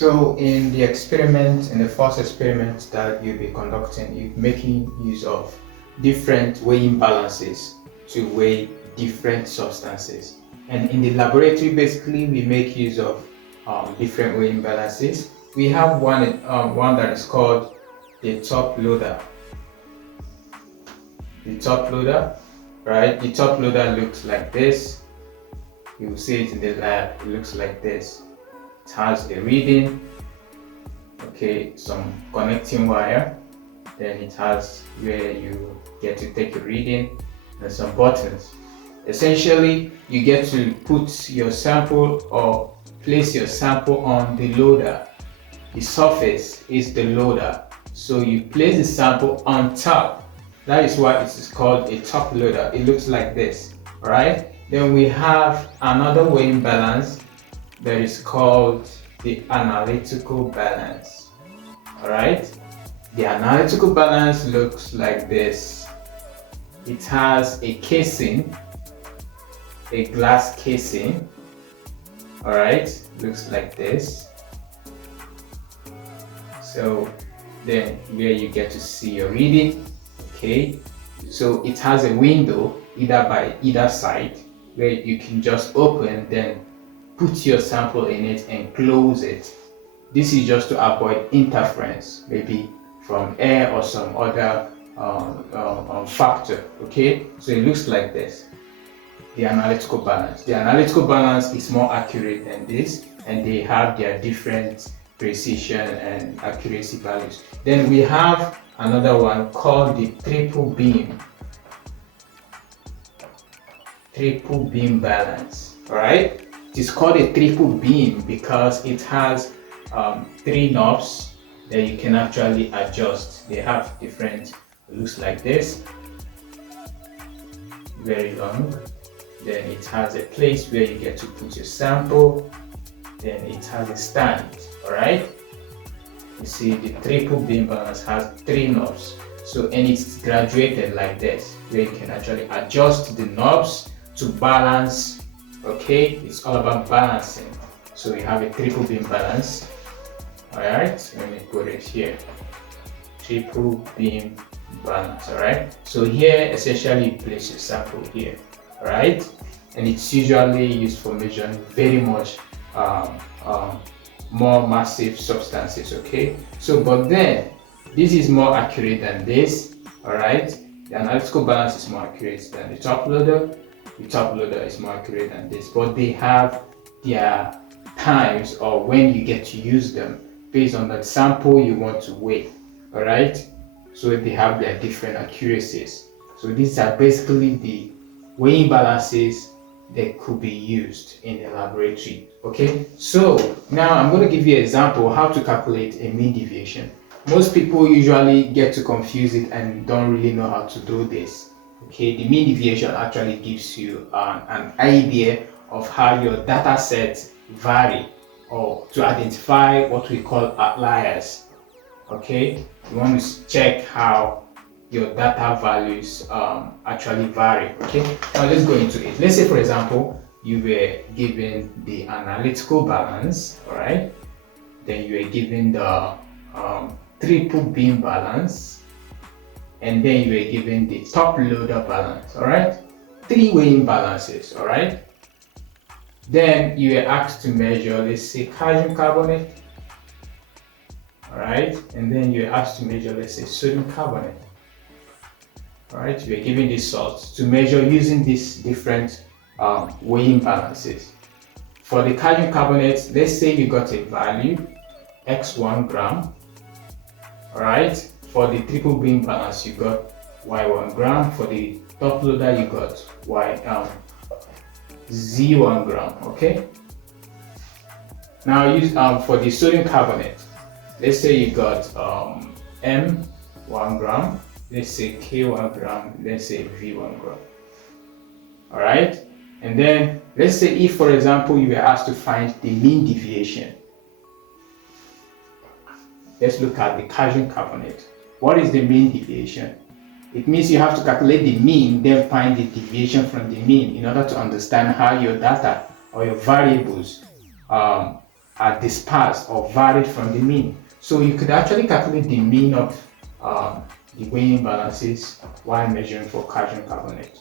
So in the first experiment that you'll be conducting, you're making use of different weighing balances to weigh different substances. And in the laboratory, basically, we make use of different weighing balances. We have one that is called the top loader. The top loader, right? The top loader looks like this. You will see it in the lab. It looks like this. It has a reading, okay, some connecting wire. Then it has where you get to take a reading and some buttons. Essentially, you get to put your sample or place your sample on the loader. The surface is the loader. So you place the sample on top. That is why it is called a top loader. It looks like this, right? Then we have another weighing balance that is called the analytical balance. Alright? The analytical balance looks like this. It has a casing, a glass casing. Alright? Looks like this. So then where you get to see your reading. Okay, so it has a window either by either side where you can just open, then put your sample in it and close it. This is just to avoid interference, maybe from air or some other factor. Okay, so it looks like this. The analytical balance. The analytical balance is more accurate than this, and they have their different precision and accuracy values. Then we have another one called the triple beam balance. All right, it is called a triple beam because it has 3 knobs that you can actually adjust. They have different, it looks like this, very long. Then it has a place where you get to put your sample. Then it has a stand. All right, you see the triple beam balance has 3 knobs, so and it's graduated like this where you can actually adjust the knobs to balance. Okay, it's all about balancing. So we have a triple beam balance. All right, let me put it here, triple beam balance. All right, so here essentially you place your sample here. All right, and it's usually used for measuring very much more massive substances. Okay, so but then this is more accurate than this. All right, the analytical balance is more accurate than the top loader. The top loader is more accurate than this, but they have their times or when you get to use them based on the sample you want to weigh. All right, so they have their different accuracies. So these are basically the weighing balances that could be used in the laboratory. Okay, so now I'm going to give you an example how to calculate a mean deviation. Most people usually get to confuse it and don't really know how to do this. Okay, the mean deviation actually gives you an idea of how your data sets vary, or to identify what we call outliers. Okay, you want to check how your data values actually vary. Okay, now let's go into it. Let's say, for example, you were given the analytical balance. All right, then you were given the triple beam balance, and then you were given the top loader balance. All right, 3 weighing balances. All right, then you were asked to measure, let's say, calcium carbonate. All right, and then you were asked to measure, let's say, sodium carbonate. Alright, we are given these salts to measure using these different weighing balances. For the calcium carbonate, let's say you got a value x 1 gram. Alright, for the triple beam balance you got y 1 gram. For the top loader you got z 1 gram. Okay, now use for the sodium carbonate, let's say you got m 1 gram. Let's say K1 gram, let's say V1 gram. All right, and then let's say if, for example, you were asked to find the mean deviation. Let's look at the calcium carbonate. What is the mean deviation? It means you have to calculate the mean, then find the deviation from the mean in order to understand how your data or your variables are dispersed or varied from the mean. So you could actually calculate the mean of the weighing balances while measuring for calcium carbonate.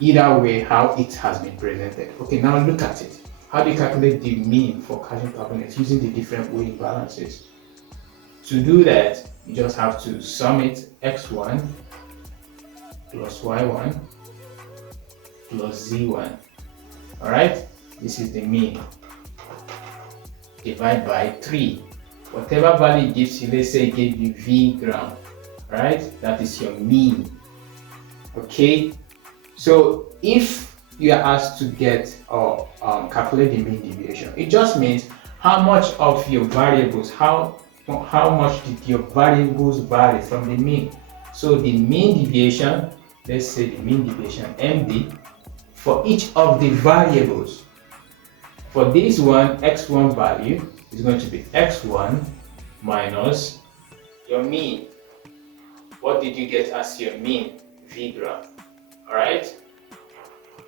Either way, how it has been presented. Okay, now look at it. How do you calculate the mean for calcium carbonate using the different weighing balances? To do that, you just have to sum it x1 plus y1 plus z1. Alright, this is the mean. Divide by 3. Whatever value it gives you, let's say it gave you v gram, right? That is your mean. Okay, so if you are asked to get or calculate the mean deviation, it just means how much of your variables, how much did your variables vary from the mean. So the mean deviation, let's say the mean deviation MD for each of the variables. For this one, x1 value is going to be x1 minus your mean. What did you get as your mean? V gram. Alright?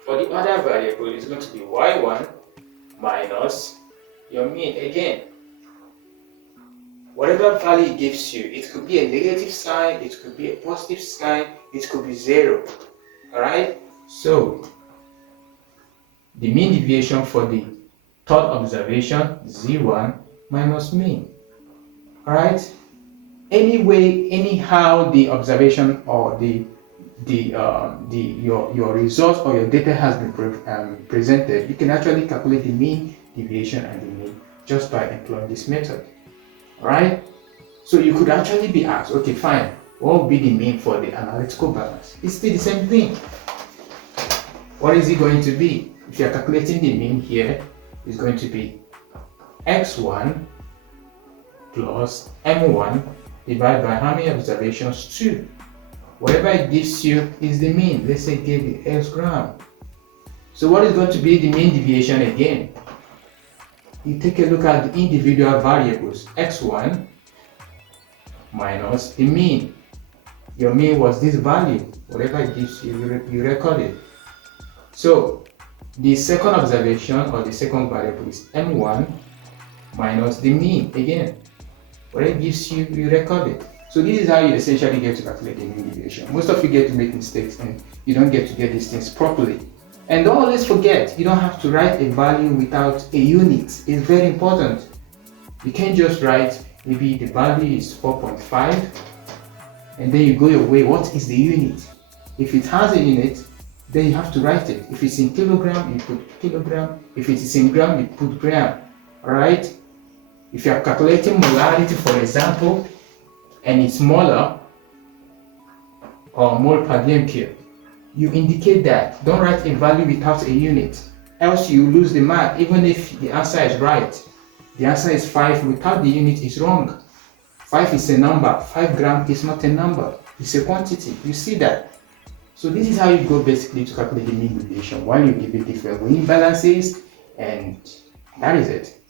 For the other variable, it's going to be y1 minus your mean again. Whatever value it gives you, it could be a negative sign, it could be a positive sign, it could be 0. Alright? So, the mean deviation for the third observation, z1 minus mean. Alright? Anyway, anyhow the observation or your result or your data has been presented, you can actually calculate the mean deviation and the mean just by employing this method. Alright? So you could actually be asked, okay fine, what will be the mean for the analytical balance? It's still the same thing. What is it going to be? If you are calculating the mean here, it's going to be x1 plus m1 divided by how many observations? 2. Whatever it gives you is the mean. Let's say it gave you x gram. So what is going to be the mean deviation again? You take a look at the individual variables. x1 minus the mean. Your mean was this value. Whatever it gives you, you record it. So the second observation or the second variable is m1 minus the mean again. What it gives you, you record it. So this is how you essentially get to calculate the mean deviation. Most of you get to make mistakes and you don't get to get these things properly. And don't always forget, you don't have to write a value without a unit. It's very important. You can't just write maybe the value is 4.5 and then you go your way. What is the unit? If it has a unit, then you have to write it. If it's in kilogram, you put kilogram. If it is in gram, you put gram. Alright? If you are calculating molarity, for example, and it's molar or mole per dm², you indicate that. Don't write a value without a unit, else you lose the mark. Even if the answer is right, the answer is 5 without the unit is wrong. 5 is a number, 5 gram is not a number, it's a quantity. You see that? So this is how you go basically to calculate the mean deviation while you give it different weighing balances, and that is it.